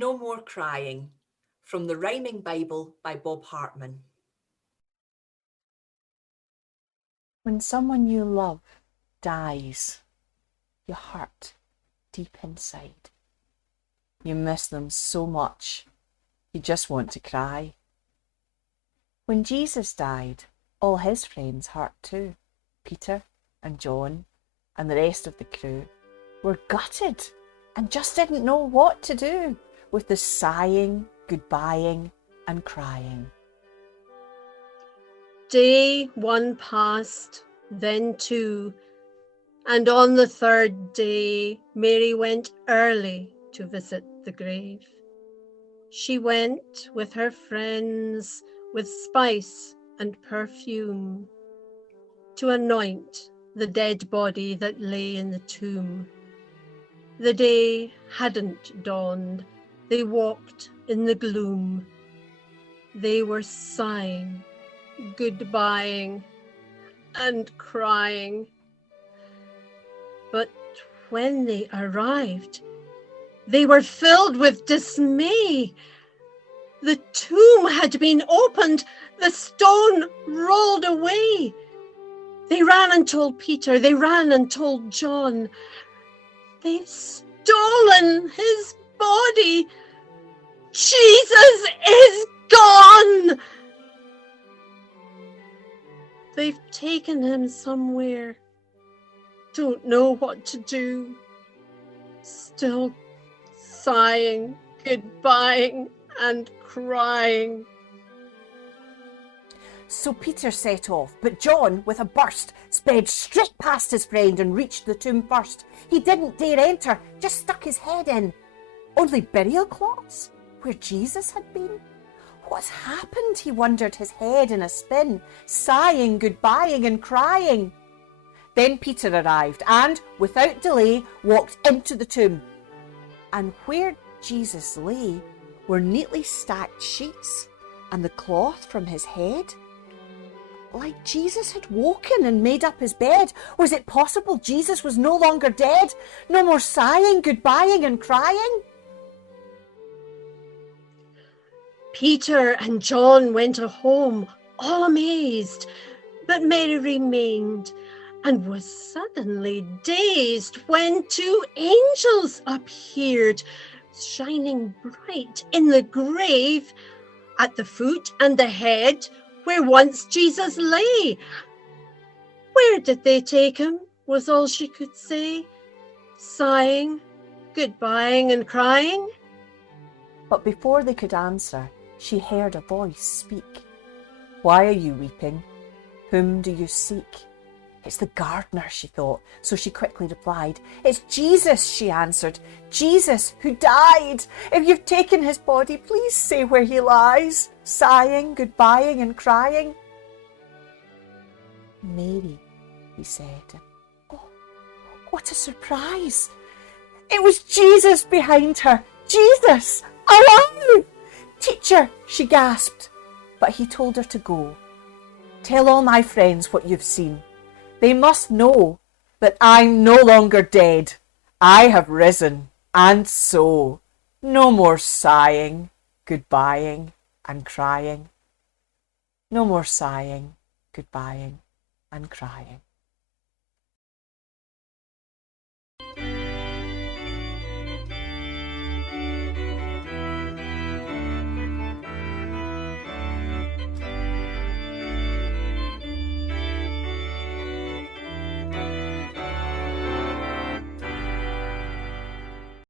No More Crying, from the Rhyming Bible by Bob Hartman. When someone you love dies, you hurt deep inside. You miss them so much, you just want to cry. When Jesus died, all his friends hurt too. Peter and John and the rest of the crew were gutted and just didn't know what to do with the sighing, goodbying and crying. Day 1 passed, then 2, and on the 3rd day, Mary went early to visit the grave. She went with her friends with spice and perfume to anoint the dead body that lay in the tomb. The day hadn't dawned. They walked in the gloom. They were sighing, goodbying, and crying. But when they arrived, they were filled with dismay. The tomb had been opened, the stone rolled away. They ran and told Peter, they ran and told John. They've stolen his body. Jesus is gone. They've taken him somewhere. Don't know what to do. Still sighing, goodbying, and crying. So Peter set off, but John, with a burst, sped straight past his friend and reached the tomb first. He didn't dare enter, just stuck his head in. Only burial cloths, where Jesus had been? What's happened? He wondered, his head in a spin, sighing, goodbying and crying. Then Peter arrived and, without delay, walked into the tomb. And where Jesus lay were neatly stacked sheets and the cloth from his head. Like Jesus had woken and made up his bed. Was it possible Jesus was no longer dead? No more sighing, goodbying and crying? Peter and John went home, all amazed, but Mary remained and was suddenly dazed when 2 angels appeared, shining bright in the grave at the foot and the head where once Jesus lay. Where did they take him, was all she could say, sighing, goodbying and crying. But before they could answer, she heard a voice speak. Why are you weeping? Whom do you seek? It's the gardener, she thought, so she quickly replied. It's Jesus, she answered. Jesus, who died. If you've taken his body, please say where he lies, sighing, goodbying and crying. Mary, he said. Oh, what a surprise. It was Jesus behind her. Jesus, alive! Teacher, she gasped. But he told her to go. Tell all my friends what you've seen. They must know that I'm no longer dead. I have risen, and so no more sighing, goodbying and crying. No more sighing, goodbying and crying.